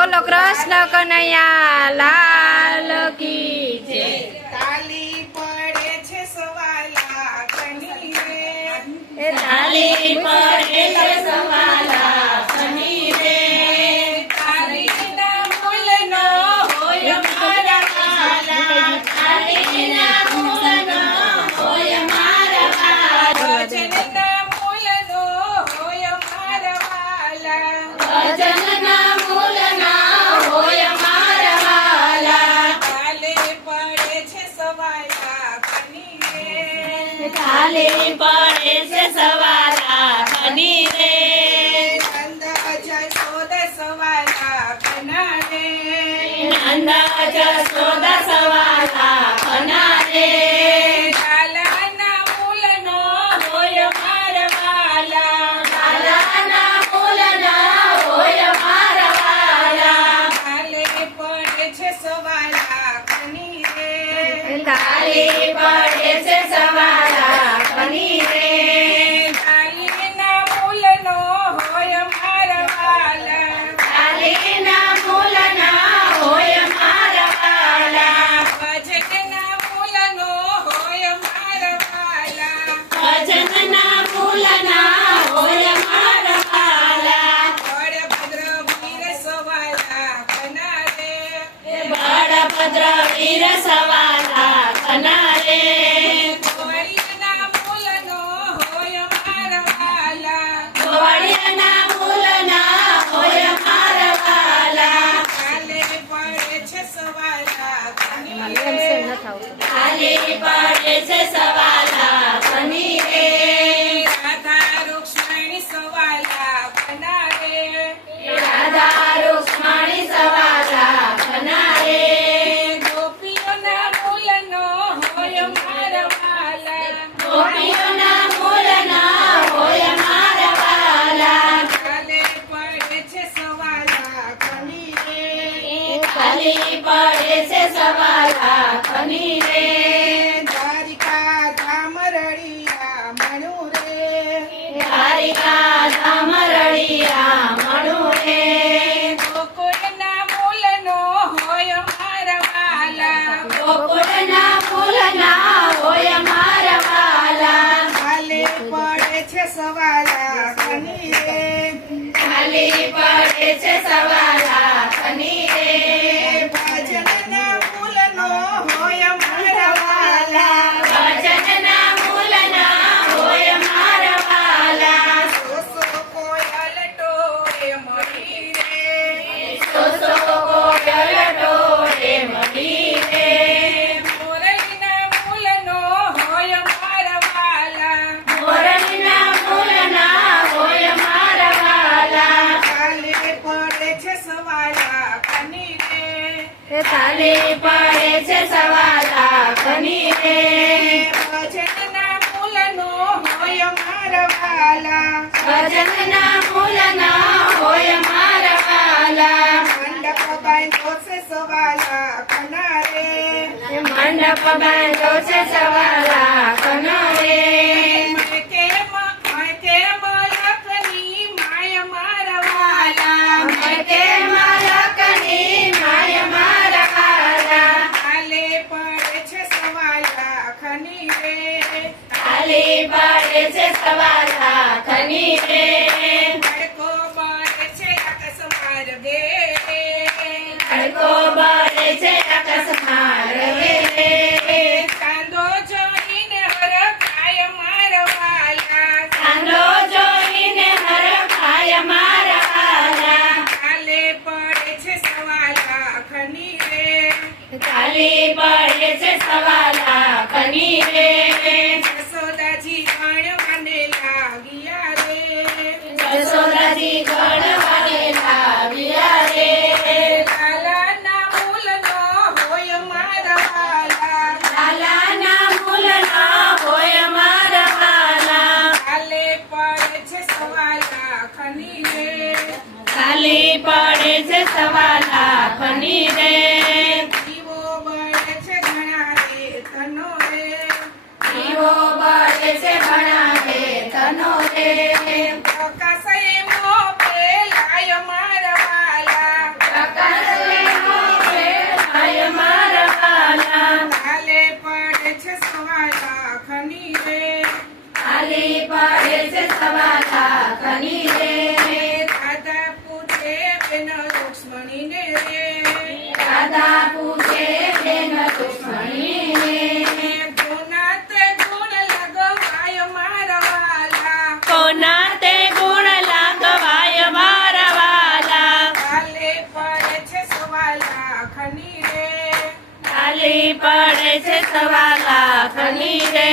બોલો કૃષ્ણ કનૈયા લાલ કી જય. તાલી પડે છે સવાલા કની રે એ તાલી પડે રે તાલી પડે છે સવાલા કની રે નંદ જશોદ સવાલા કના રે નંદા કની રે તાલી પડે છે સવાલા તાલી પડે છે સવાલા કની રે પડે છે સવાલા કની રે તાલી પડે છે સવાલા સવાલા કની રે તાલી પડે છે સવાલા કની રે ભજનના મૂલનો હોય મારવાલા ભજનના મૂલના હોય મારવાલા મંડપ બાંધો છે સવાલા કના રે મંડપ બાંધો છે સવાલા કનો તાલી પડે છે સવાલા કની રે તડકો બળે છે આકાશ માર્ગે. તડકો બળે છે આકાશમાં રહે રે કાંદો જોઈને હર જોઈને કાલે પડે છે રે પડે છે કની રે. જસોદાજી ગણ મને લાગ્યા રે. જસોદાજી ગણવાને લાવ્યા રે. લાલાના મૂલનો હોય મારા વાલા લાલાના મૂલના હોય મારા વાલા કાલે પડે છે સવાલા ખની રે તાલી પડે છે સવાલા કની રે Amen. લાખની રે ચાલી પડે છે સવા લાખની રે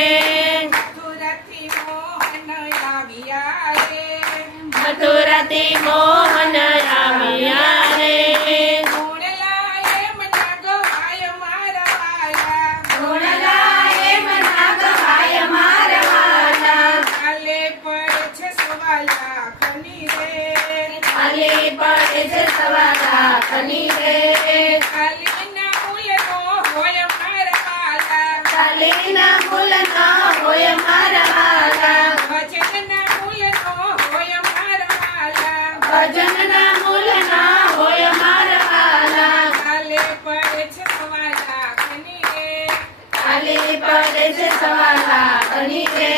મથુરાથી મોહન આવ્યા રે. મથુરાથી મોહન આવ્યા રે. પડે છે સવા લાખની રે હોય મારા વાલા. હોય મારા વાલા. ભજનના મૂલ ના હોય મારા વાલા. કાલે પડે છે સવા રે ચાલી પડે છે સવા લાખની રે